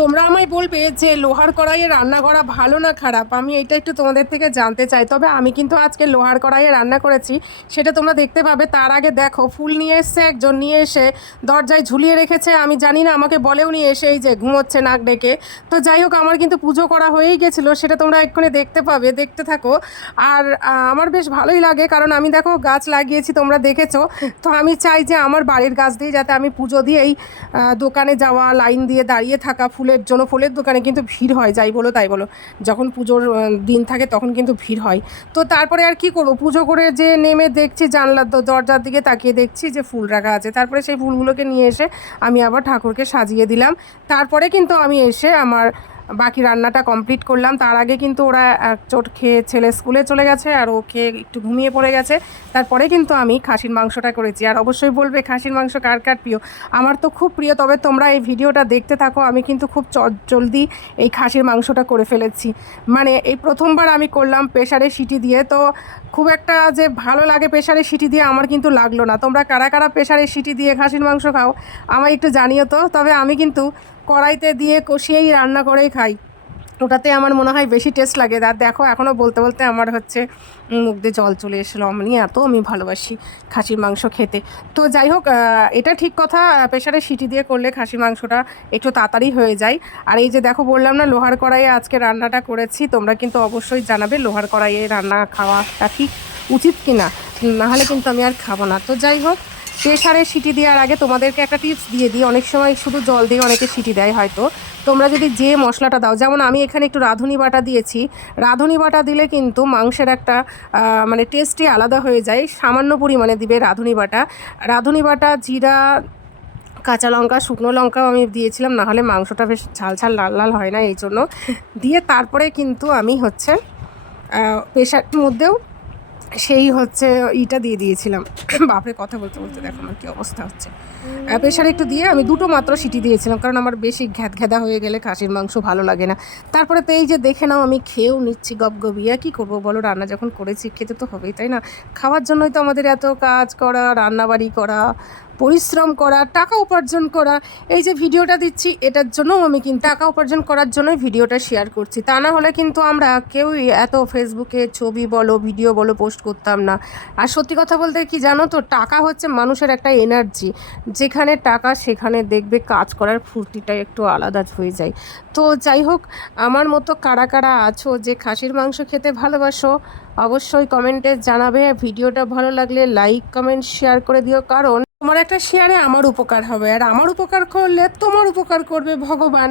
তোমরা আমায় বলবে যে লোহার কড়াইয়ে রান্না করা ভালো না খারাপ, আমি এটা একটু তোমাদের থেকে জানতে চাই। তবে আমি কিন্তু আজকে লোহার কড়াইয়ে রান্না করেছি, সেটা তোমরা দেখতে পাবে। তার আগে দেখো, ফুল নিয়ে এসছে একজন, নিয়ে এসে দরজায় ঝুলিয়ে রেখেছে। আমি জানি না, আমাকে বলেও নিয়ে এসে এই যে ঘুমোচ্ছে নাক ডেকে। তো যাই হোক, আমার কিন্তু পুজো করা হয়েই গেছিলো, সেটা তোমরা এক্ষুনি দেখতে পাবে, দেখতে থাকো। আর আমার বেশ ভালোই লাগে, কারণ আমি দেখো গাছ লাগিয়েছি, তোমরা দেখেছো। তো আমি চাই যে আমার বাড়ির গাছ দিয়ে যাতে আমি পুজো দিয়েই দোকানে যাওয়া, লাইন দিয়ে দাঁড়িয়ে থাকা, ফুলের জন্য। ফুলের দোকানে কিন্তু ভিড় হয়, যাই বলো তাই বলো, যখন পুজোর দিন থাকে তখন কিন্তু ভিড় হয়। তো তারপরে আর কি করবো, পুজো করে যে নেমে দেখছি, জানলার দরজার দিকে তাকিয়ে দেখছি যে ফুল রাখা আছে। তারপরে সেই ফুলগুলোকে নিয়ে এসে আমি আবার ঠাকুরকে সাজিয়ে দিলাম। তারপরে কিন্তু আমি এসে আমার বাকি রান্নাটা কমপ্লিট করলাম। তার আগে কিন্তু ওরা এক চোট খেয়ে ছেলে স্কুলে চলে গেছে, আর ও খেয়ে একটু ঘুমিয়ে পড়ে গেছে। তারপরে কিন্তু আমি খাসির মাংসটা করেছি। আর অবশ্যই বলবে খাসির মাংস কার কার প্রিয়। আমার তো খুব প্রিয়। তবে তোমরা এই ভিডিওটা দেখতে থাকো, আমি কিন্তু খুব জলদি এই খাসির মাংসটা করে ফেলেছি। মানে এই প্রথমবার আমি করলাম প্রেশারে সিটি দিয়ে। তো খুব একটা যে ভালো লাগে প্রেশারে সিটি দিয়ে আমার কিন্তু লাগলো না। তোমরা কারা কারা প্রেশারে সিটি দিয়ে খাসির মাংস খাও আমায় একটু জানিও তো। তবে আমি কিন্তু কড়াইতে দিয়ে কষিয়েই রান্না করেই খাই, ওটাতে আমার মনে হয় বেশি টেস্ট লাগে। আর দেখো, এখনও বলতে বলতে আমার হচ্ছে মুখ দিয়ে জল চলে এসেছিলো। আমি ভালোবাসি খাসির মাংস খেতে। তো যাই হোক, এটা ঠিক কথা, প্রেশারে সিটি দিয়ে করলে খাসির মাংসটা একটু তাড়াতাড়ি হয়ে যায়। আর এই যে দেখো, বললাম না লোহার কড়াইয়ে আজকে রান্নাটা করেছি। তোমরা কিন্তু অবশ্যই জানাবে লোহার কড়াইয়ে রান্না খাওয়াটা ঠিক উচিত কি না, নাহলে কিন্তু আমি আর খাবো না। তো যাই হোক, প্রেশারে সিটি দেওয়ার আগে তোমাদেরকে একটা টিপস দিয়ে দিই। অনেক সময় শুধু জল দিয়ে অনেকে সিটি দেয় হয়তো। তোমরা যদি যে মশলাটা দাও, যেমন আমি এখানে একটু রাঁধুনি বাটা দিয়েছি। রাঁধুনি বাটা দিলে কিন্তু মাংসের একটা মানে টেস্টই আলাদা হয়ে যায়। সামান্য পরিমাণে দিবে রাঁধুনি বাটা। রাঁধুনি বাটা, জিরা, কাঁচা লঙ্কা, শুকনো লঙ্কাও আমি দিয়েছিলাম, নাহলে মাংসটা বেশ ঝাল ঝাল লাল লাল হয় না, এই জন্য দিয়ে তারপরে কিন্তু আমি হচ্ছে প্রেশারের মধ্যেও সেই হচ্ছে ইটা দিয়ে দিয়েছিলাম। বাপরে, কথা বলতে বলতে দেখো আমার কী অবস্থা হচ্ছে। প্রেশারে একটু দিয়ে আমি দুটো মাত্র সিটি দিয়েছিলাম, কারণ আমার বেশি ঘ্যাদা হয়ে গেলে খাসির মাংস ভালো লাগে না। তারপরে তো এই যে দেখে নাও, আমি খেয়েও নিচ্ছি গবগবিয়া। কী করবো বলো, রান্না যখন করেছি খেতে তো হবেই, তাই না? খাওয়ার জন্যই তো আমাদের এত কাজ করা, রান্নাবাড়ি করা, পরিশ্রম করা, টাকা উপার্জন করা। এই যে ভিডিওটা দিচ্ছি, এটার জন্যও আমি কিন্তু টাকা উপার্জন করার জন্যই ভিডিওটা শেয়ার করছি। তা না হলে কিন্তু আমরা কেউই এত ফেসবুকে ছবি বলো, ভিডিও বলো পোস্ট করতাম না। আর সত্যি কথা বলতে কি জানো তো, টাকা হচ্ছে মানুষের একটা এনার্জি। যেখানে টাকা সেখানে দেখবে কাজ করার ফুর্তিটাই একটু আলাদা হয়ে যায়। তো যাই হোক, আমার মতো কারা কারা আছো যে খাসির মাংস খেতে ভালোবাসো, অবশ্যই কমেন্টে জানাবে। ভিডিওটা ভালো লাগলে লাইক, কমেন্ট, শেয়ার করে দিও, কারণ তোমার একটা শেয়ারে আমার উপকার হবে, আর আমার উপকার করলে তোমার উপকার করবে ভগবান।